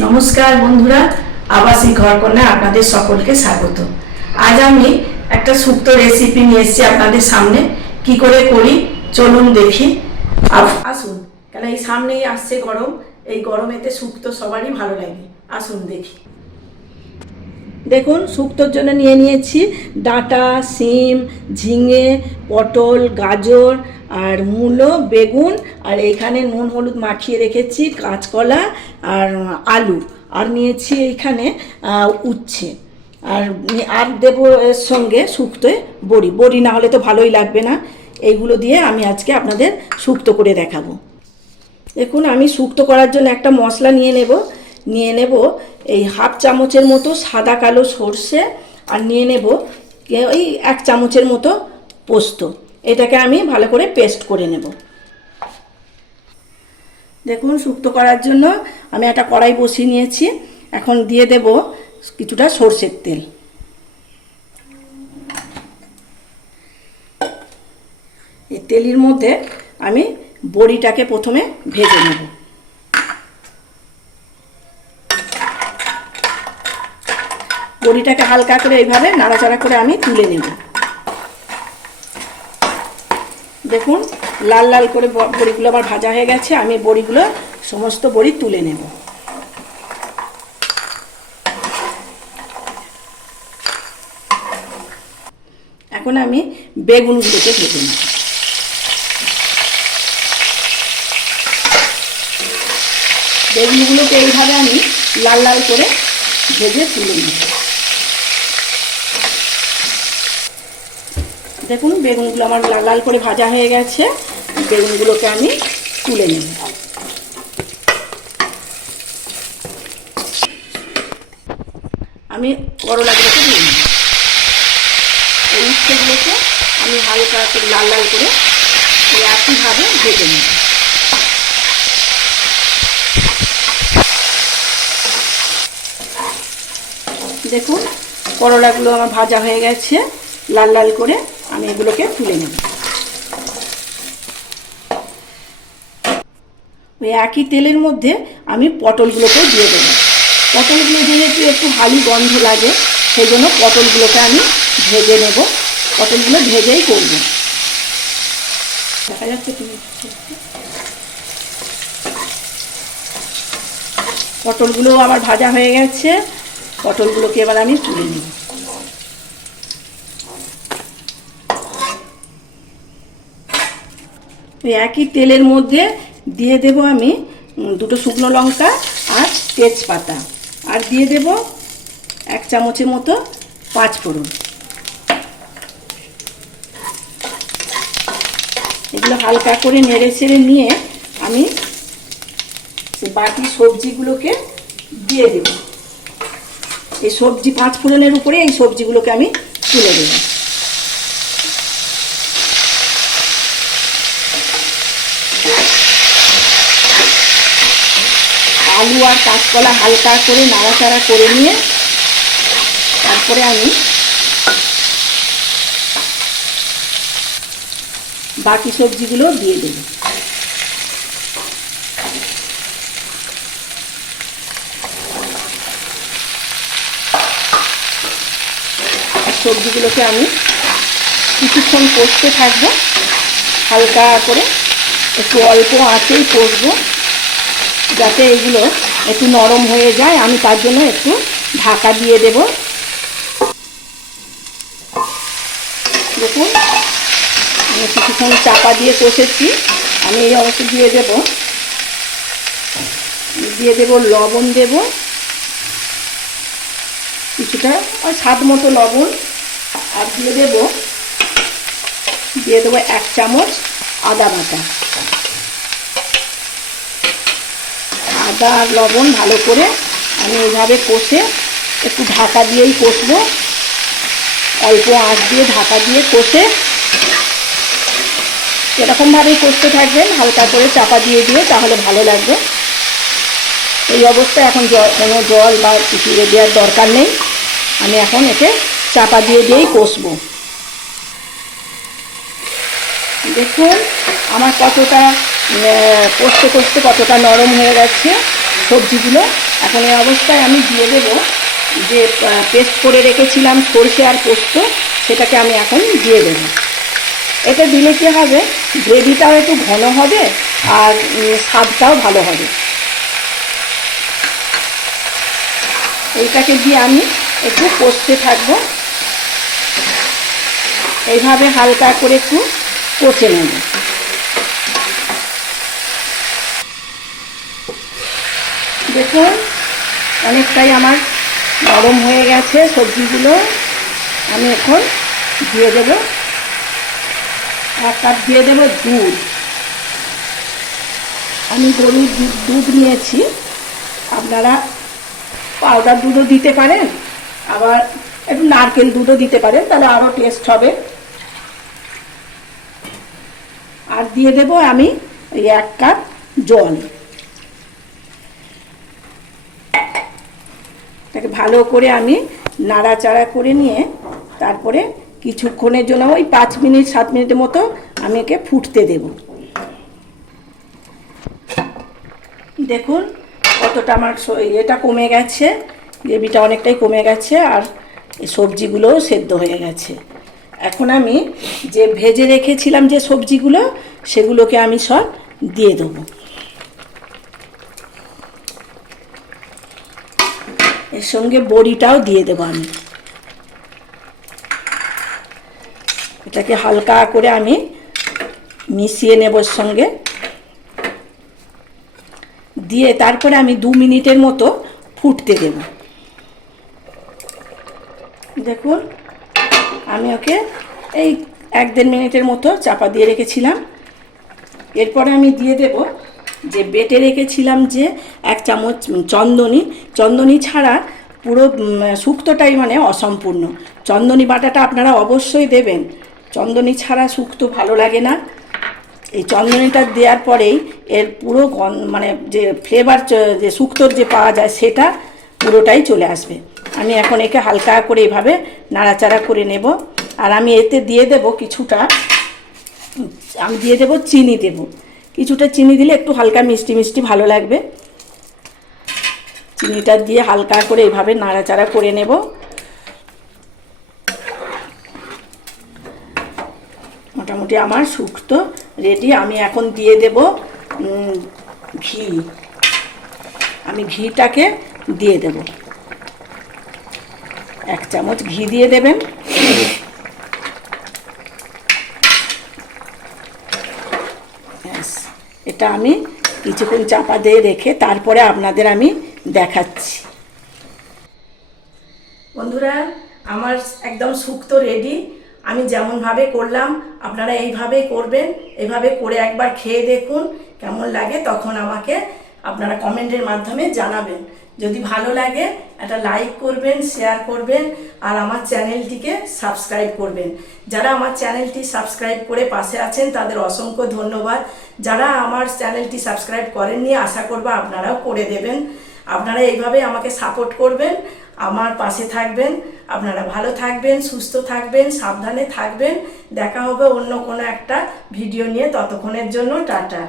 নমস্কার বন্ধুরা, আবাসী ঘরকন্যায় আপনাদের সকলকে স্বাগত। আজ আমি একটা শুক্তো রেসিপি নিয়ে এসেছি আপনাদের সামনে। কি করে করি চলুন দেখি। আসুন, কেন এই সামনেই আসছে গরম, এই গরমেতে শুক্তো সবারই ভালো লাগে। আসুন দেখি। দেখুন, শুক্তোর জন্য নিয়ে নিয়েছি ডাঁটা, শিম, ঝিঙে, পটল, গাজর আর মূলো, বেগুন, আর এইখানে নুন হলুদ মাখিয়ে রেখেছি কাঁচকলা আর আলু, আর নিয়েছি এইখানে উচ্ছে, আর আর দেবো এর সঙ্গে শুক্তোয় বড়ি। বড়ি না হলে তো ভালোই লাগবে না। এইগুলো দিয়ে আমি আজকে আপনাদের শুক্তো করে দেখাবো। দেখুন, আমি শুক্তো করার জন্য একটা মশলা নিয়ে নেব এই হাফ চামচের মতো সাদা কালো সর্ষে, আর নিয়ে নেব ওই 1 চামচের মতো পোস্ত। এটাকে আমি ভালো করে পেস্ট করে নেব। দেখুন, শুক্তো করার জন্য আমি একটা কড়াই বসিয়ে নিয়েছি। এখন দিয়ে দেব কিছুটা সর্ষের তেল। এই তেলের মধ্যে আমি বড়িটাকে প্রথমে ভেজে নেব। বড়িটাকে হালকা করে এইভাবে নাড়াচাড়া করে আমি তুলে নেব। দেখুন, লাল লাল করে বড়িগুলো আমার ভাজা হয়ে গেছে। আমি বড়িগুলো সমস্ত বড়ি তুলে নেব। এখন আমি বেগুনগুলোকে ভেজে নেব। বেগুনগুলোকে এইভাবে আমি লাল লাল করে ভেজে তুলে নেব। দেখুন, বেগুনগুলো আমার লাল লাল করে ভাজা হয়ে গেছে। বেগুনগুলোকে আমি তুলে নেব। আমি করলাগুলোকে দিয়ে নেব। এই উচ্ছেগুলোকে আমি হালকা করে লাল লাল করে একইভাবে ভেজে নেব। দেখুন, করলাগুলো আমার ভাজা হয়ে গেছে লাল লাল করে। আমি এগুলোকে তুলে নেব। ওই একই তেলের মধ্যে আমি পটলগুলোকেও দিয়ে দেবো। পটলগুলো যেহেতু একটু হালি গন্ধ লাগে, সেই জন্য পটলগুলোকে আমি ভেজে নেব। পটলগুলো ভেজেই করব। দেখা যাচ্ছে তুমি, পটলগুলো আমার ভাজা হয়ে গেছে। পটলগুলোকে এবার আমি তুলে নেব। ওই একই তেলের মধ্যে দিয়ে দেব আমি 2টো শুকনো লঙ্কা আর তেজপাতা, আর দিয়ে দেব 1 চামচের মতো 5 ফোড়ন। এগুলো হালকা করে নেড়ে ছেড়ে নিয়ে আমি বাকি সবজিগুলোকে দিয়ে দেব। এই সবজি 5 ফোড়নের উপরে এই সবজিগুলোকে আমি তুলে দেব। আলু আর কাঁচকলা হালকা করে নাড়াচাড়া করে নিয়ে তারপরে আমি বাকি সবজিগুলো দিয়ে দেব। সবজিগুলোকে আমি কিছুক্ষণ কষতে থাকবো, হালকা করে একটু অল্প আঁচেই কষবো, যাতে এগুলো একটু নরম হয়ে যায়। আমি তার জন্য একটু ঢাকা দিয়ে দেব। দেখুন, আমি কিছুক্ষণ চাপা দিয়ে কষেছি। আমি এই অবস্থা দিয়ে দেব লবণ দেব কিছুটা, আর স্বাদ মতো লবণ, আর দিয়ে দেব 1 চামচ আদা বাটা। আদা আর লবণ ভালো করে আমি এইভাবে কষে একটু ঢাকা দিয়েই কষবো। অল্প আঁচ দিয়ে ঢাকা দিয়ে কষে এরকমভাবেই কষতে থাকবেন, হালকা করে চাপা দিয়ে তাহলে ভালো লাগবে। এই অবস্থায় এখন কোনো জল বা কিছু দেওয়ার দরকার নেই। আমি এখন একে চাপা দিয়েই কষবো। দেখুন, আমার কতটা কষতে কষতে কতটা নরম হয়ে গেছে। সবজিগুলো। এখন এই অবস্থায় আমি দিয়ে দেব যে পেস্ট করে রেখেছিলাম সরষে আর পোস্ত, সেটাকে আমি এখন দিয়ে দেব। এটা দিলে কী হবে, গ্রেভিটাও একটু ঘন হবে আর স্বাদটাও ভালো হবে। এইটাকে দিয়ে আমি একটু কষতে থাকবো, এইভাবে হালকা করে একটু কষে নেব। দেখুন অনেকটাই আমার নরম হয়ে গেছে সবজিগুলো। আমি এখন দিয়ে দেব 1 কাপ দিয়ে দেব দুধ। আমি গরুর দুধ নিয়েছি, আপনারা পাউডার দুধও দিতে পারেন, আবার একটু নারকেল দুধও দিতে পারেন, তাহলে আরও টেস্ট হবে। আর দিয়ে দেব আমি 1 কাপ জল। এটাকে ভালো করে আমি নাড়াচাড়া করে নিয়ে তারপরে কিছুক্ষণের জন্য ওই 5 মিনিট 7 মিনিটের মতো আমি একে ফুটতে দেব। দেখুন কতটা আমার এটা কমে গেছে, গ্রেভিটা অনেকটাই কমে গেছে আর সবজিগুলোও সেদ্ধ হয়ে গেছে। এখন আমি যে ভেজে রেখেছিলাম যে সবজিগুলো, সেগুলোকে আমি সব দিয়ে দেবো। এর সঙ্গে বড়িটাও দিয়ে দেবো আমি। এটাকে হালকা করে আমি মিশিয়ে নেব এর সঙ্গে, দিয়ে তারপরে আমি 2 মিনিটের মতো ফুটতে দেব। দেখুন আমি ওকে এই 1-1.5 মিনিটের মতো চাপা দিয়ে রেখেছিলাম। এরপরে আমি দিয়ে দেব যে বেটে রেখেছিলাম যে 1 চামচ চন্দনী ছাড়া পুরো শুক্তোটাই মানে অসম্পূর্ণ। চন্দনী বাটাটা আপনারা অবশ্যই দেবেন, চন্দনী ছাড়া শুক্তো ভালো লাগে না। এই চন্দনীটা দেওয়ার পরেই এর পুরো মানে যে ফ্লেভার যে শুক্তোর যে পাওয়া যায় সেটা পুরোটাই চলে আসবে। আমি এখন একে হালকা করে এভাবে নাড়াচাড়া করে নেব। আর আমি এতে দিয়ে দেব কিছুটা, আমি দিয়ে দেব চিনি দেব। কিছুটা চিনি দিলে একটু হালকা মিষ্টি মিষ্টি ভালো লাগবে। চিনিটা দিয়ে হালকা করে এইভাবে নাড়াচাড়া করে নেব। মোটামুটি আমার শুক্তো রেডি। আমি এখন দিয়ে দেব ঘি। আমি ঘিটাকে দিয়ে দেব, 1 চামচ ঘি দিয়ে দেবেন। এটা আমি কিছুক্ষণ চাপা দিয়ে রেখে তারপরে আপনাদের আমি দেখাচ্ছি। বন্ধুরা আমার একদম শুক্তো রেডি। আমি যেমনভাবে করলাম আপনারা এইভাবেই করবেন। এইভাবে করে একবার খেয়ে দেখুন কেমন লাগে, তখন আমাকে আপনারা কমেন্টের মাধ্যমে জানাবেন। যদি ভালো লাগে একটা লাইক করবেন, শেয়ার করবেন আর আমার চ্যানেলটিকে সাবস্ক্রাইব করবেন। যারা আমার চ্যানেলটি সাবস্ক্রাইব করে পাশে আছেন তাদের অসংখ্য ধন্যবাদ। যারা আমার চ্যানেলটি সাবস্ক্রাইব করেননি আশা করব আপনারাও করে দেবেন। আপনারা এইভাবে আমাকে সাপোর্ট করবেন, আমার পাশে থাকবেন। আপনারা ভালো থাকবেন, সুস্থ থাকবেন, সাবধানে থাকবেন। দেখা হবে অন্য কোনো একটা ভিডিও নিয়ে, ততক্ষণের জন্য টাটা।